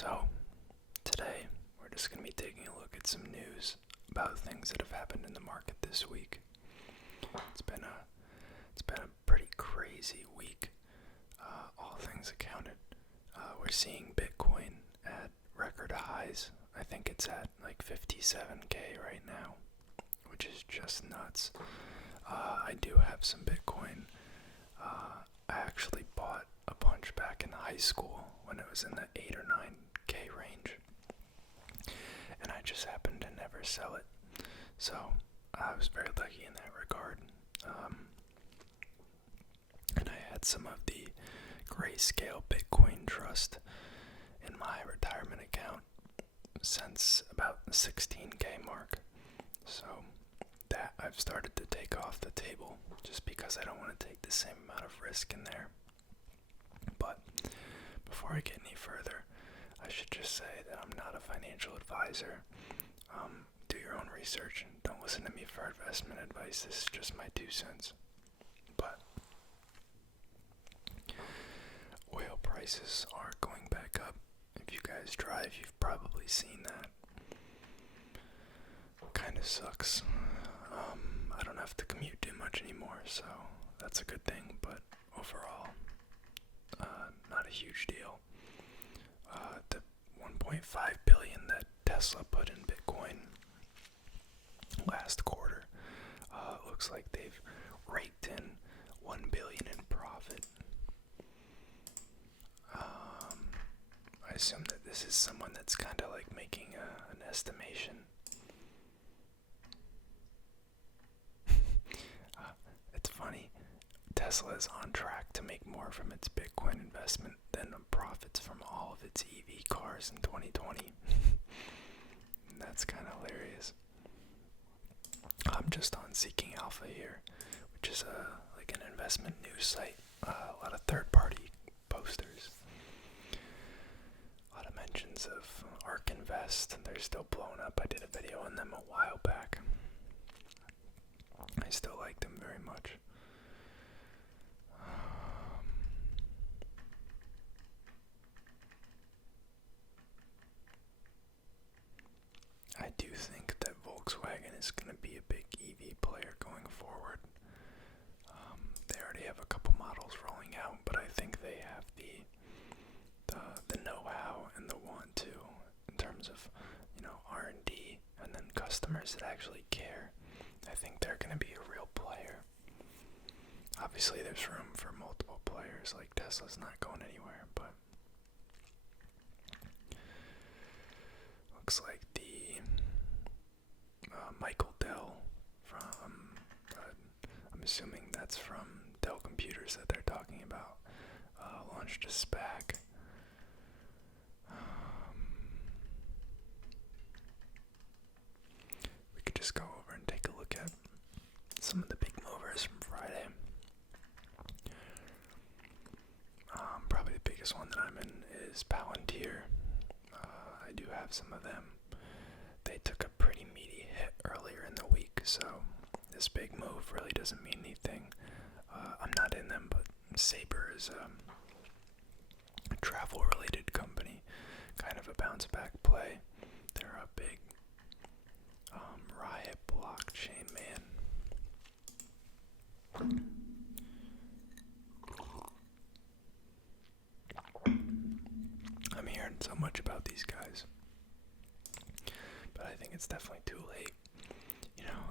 So, today we're just going to be taking a look at some news about things that have happened in the market this week. It's been a pretty crazy week, all things accounted. We're seeing Bitcoin at record highs. I think it's at like 57K right now, which is just nuts. I do have some Bitcoin. I actually bought a bunch back in high school when it was in the 8 or 9K range, and I just happened to never sell it. So I was very lucky in that regard. And I had some of the Grayscale Bitcoin Trust in my retirement account since about the 16K mark. So that I've started to take off the table just because I don't want to take the same amount of risk in there. But before I get any further, I should just say that I'm not a financial advisor. Do your own research and don't listen to me for investment advice. This is just my 2 cents. But oil prices are going back up. If you guys drive, you've probably seen that. Kinda sucks. I don't have to commute too much anymore, so that's a good thing, but overall, not a huge deal. The 1.5 billion that Tesla put in Bitcoin last quarter, looks like they've raked in 1 billion in profit. I assume that this is someone that's kind of like making an estimation. It's funny, Tesla is on track to make more from its Bitcoin investment than the profits from all of its EV cars in 2020. That's kind of hilarious. I'm just on Seeking Alpha here, which is like an investment news site. A lot of third-party posters. A lot of mentions of ARK Invest, and they're still blowing up. I did a video on them a while back. I still like them very much. I do think that Volkswagen is going to be a big EV player going forward. They already have a couple models rolling out, but I think they have the know-how and the want to in terms of, R&D and then customers that actually care. I think they're going to be a real player. Obviously, there's room for multiple players, like Tesla's not going anywhere, but looks like the Michael Dell from, I'm assuming that's from Dell Computers that they're talking about, launched a SPAC. We could just go over and take a look at some of the big movers from Friday. Probably the biggest one that I'm in is Palantir. I do have some of them. They took a pretty meaty hit earlier in the week, so this big move really doesn't mean anything. I'm not in them, but Sabre is a travel-related company, kind of a bounce-back play. They're a big Riot blockchain, man. I'm hearing so much about these guys, but I think it's definitely too late.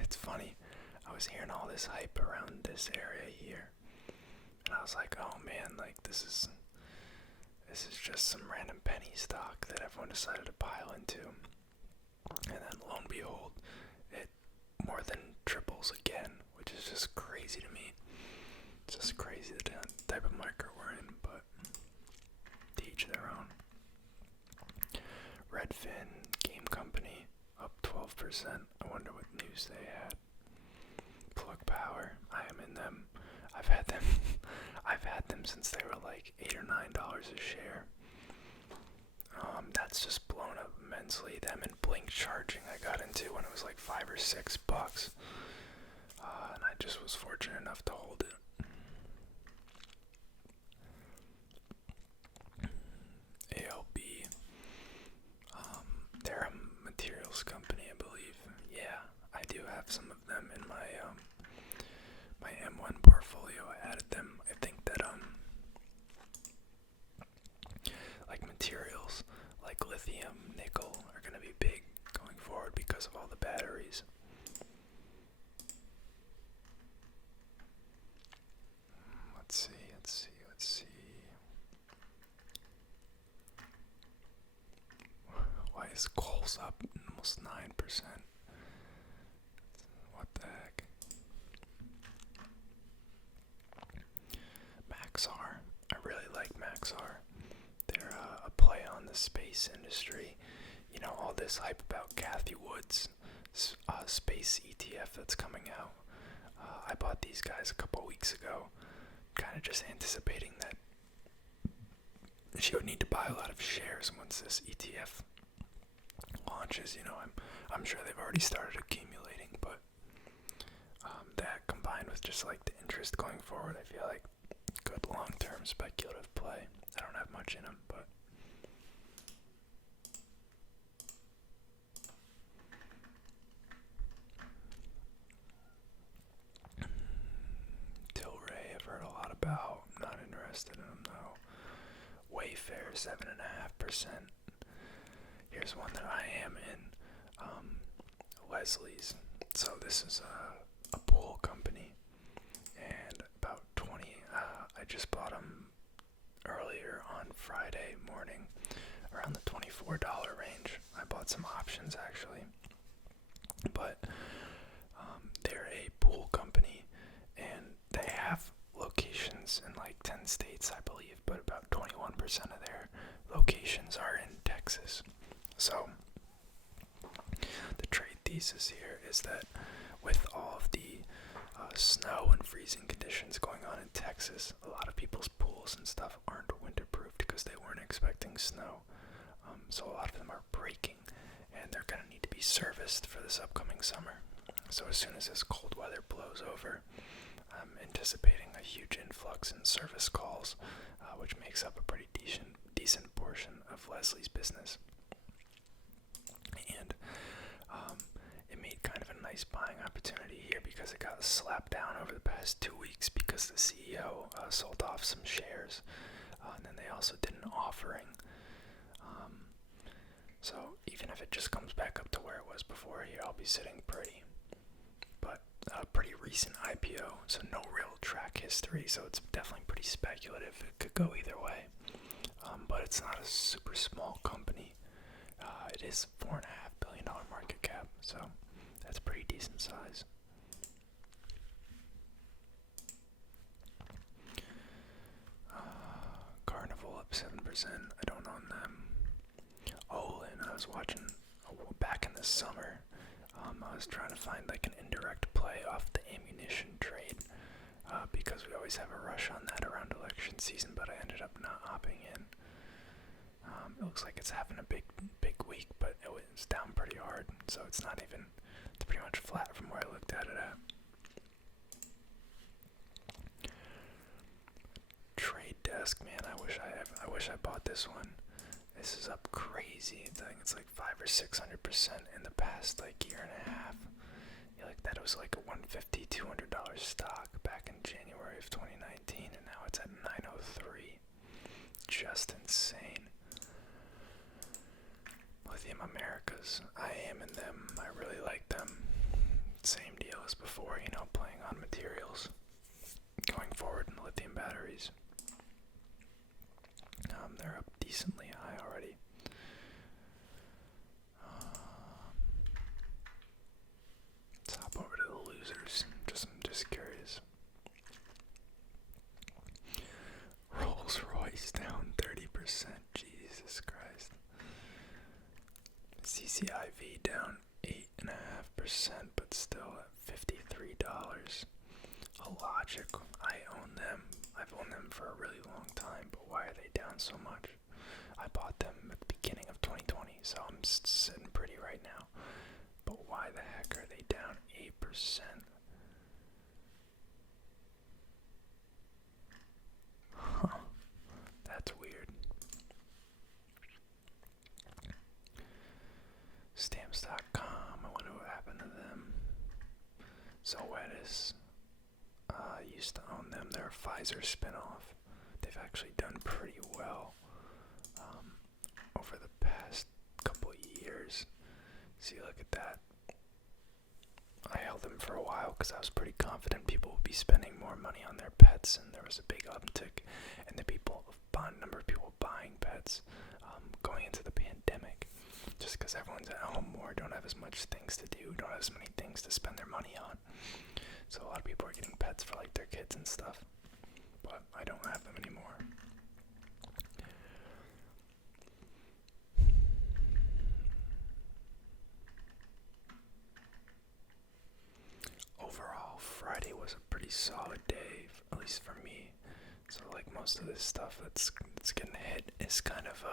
It's funny. I was hearing all this hype around this area here, and I was like, oh man, like this is just some random penny stock that everyone decided to pile into. And then lo and behold, it more than triples again, which is just crazy to me. It's just crazy the type of market we're in, but to each their own. Redfin Game Company up 12%. I wonder what news they had. Plug Power, I am in them. I've had them since they were like $8 or $9 a share. That's just blown up immensely. Them and Blink Charging I got into when it was like $5 or $6. And I just was fortunate enough to hold it. ALB lithium, nickel are going to be big going forward because of all the batteries. Let's see. Why is coal's up almost 9%? What the heck? Maxar. I really like Maxar. They're a play on the space industry. You know, all this hype about Cathie Wood's space ETF that's coming out. I bought these guys a couple weeks ago, kind of just anticipating that she would need to buy a lot of shares once this ETF launches. You know, I'm sure they've already started accumulating, but that combined with just like the interest going forward, I feel like good long-term speculative play. I don't have much in them, but Tilray I've heard a lot about. Not interested in them though. Wayfair 7.5%. Here's one that I am in. Leslie's. So this is a pool company, and about 20. I just bought them earlier on Friday morning, around the $24 range. I bought some options actually, but they're a pool company, and they have locations in like 10 states, I believe, but about 21% of their locations are in Texas. So the trade thesis here is that with all of the snow and freezing conditions going on in Texas, a lot of people's pools and stuff aren't winterproofed because they weren't expecting snow. So a lot of them are breaking, and they're going to need to be serviced for this upcoming summer. So as soon as this cold weather blows over, I'm anticipating a huge influx in service calls, which makes up a pretty decent portion of Leslie's business. And it made kind of a nice buying opportunity here because it got slapped down over the past 2 weeks because the CEO sold off some shares, and then they also did an offering. So even if it just comes back up to where it was before here, I'll be sitting pretty. But a pretty recent IPO, so no real track history, so it's definitely pretty speculative. It could go either way, but it's not a super small company. It is $4.5 billion market cap, so that's pretty decent size. Carnival up 7%. I don't own them. Olin, I was watching back in the summer. I was trying to find like an indirect play off the ammunition trade because we always have a rush on that around election season, but I ended up not opting in. It looks like it's having a big week, but it was down pretty hard, so it's pretty much flat from where I looked at it at. Trade Desk, man, I wish I bought this one. This is up crazy. I think it's like 500 or 600% in the past like year and a half. Like that was like a $150, $200 stock back in January of 2019, and now it's at 903. Just insane. Lithium Americas, I am in them. I really like them. Same deal as before, you know, playing on materials going forward in lithium batteries. They're up decently high already. Let's hop over to the losers. I'm just curious. Rolls Royce down 30%. Jesus Christ. CCIV down 8.5%, but still at $53. Logic, I own them. I've owned them for a really long time, but why are they down so much? I bought them at the beginning of 2020, so I'm sitting pretty right now. But why the heck are they down 8%? Huh. That's weird. Stamps.com, I wonder what happened to them. Zoetis, I used to own them. They're a Pfizer spinoff. They've actually done pretty well over the past See, look at that. I held them for a while because I was pretty confident people would be spending more money on their pets, and there was a big uptick in the number of people buying pets going into the pandemic, just because everyone's at home more, don't have as much things to do, don't have as many things to spend their money on. So a lot of people are getting pets for like their kids and stuff, but I don't have them anymore. Overall, Friday was a pretty solid day, at least for me. So like most of this stuff that's getting hit is kind of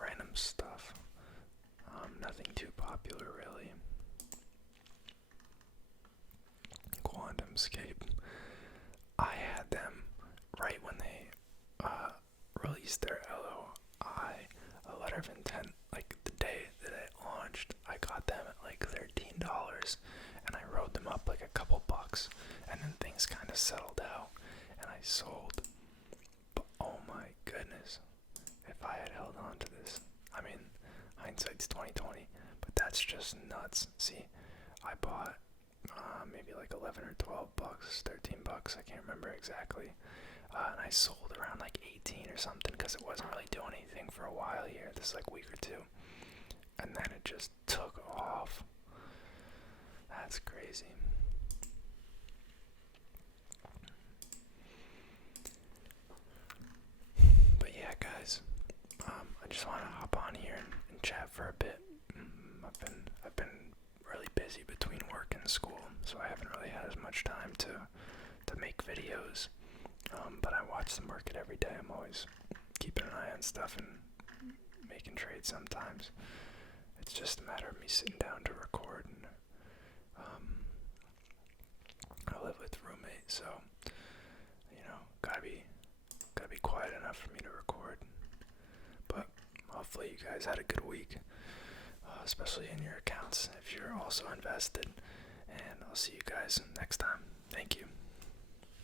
random stuff. Nothing too popular really. QuantumScape. I had them right when they released their LOI, a letter of intent, like the day that it launched. I got them at like $13, and I rode them up like a couple bucks, and then things kind of settled out, and I sold. But oh my goodness, if I had held on to this, I mean, hindsight's 20/20, but that's just nuts. See, I bought maybe like 11 or 12 bucks, 13 bucks, I can't remember exactly. And I sold around like 18 or something because it wasn't really doing anything for a while here, this like week or two. And then it just took off. That's crazy. But yeah, guys, I just want to hop on here and chat for a bit. I've been really busy between work and school, so I haven't really had as much time to make videos. But I watch the market every day. I'm always keeping an eye on stuff and making trades sometimes. It's just a matter of me sitting down to record, and I live with a roommate, so gotta be quiet enough for me to record. But hopefully you guys had a good week, especially in your accounts if you're also invested. And I'll see you guys next time. Thank you.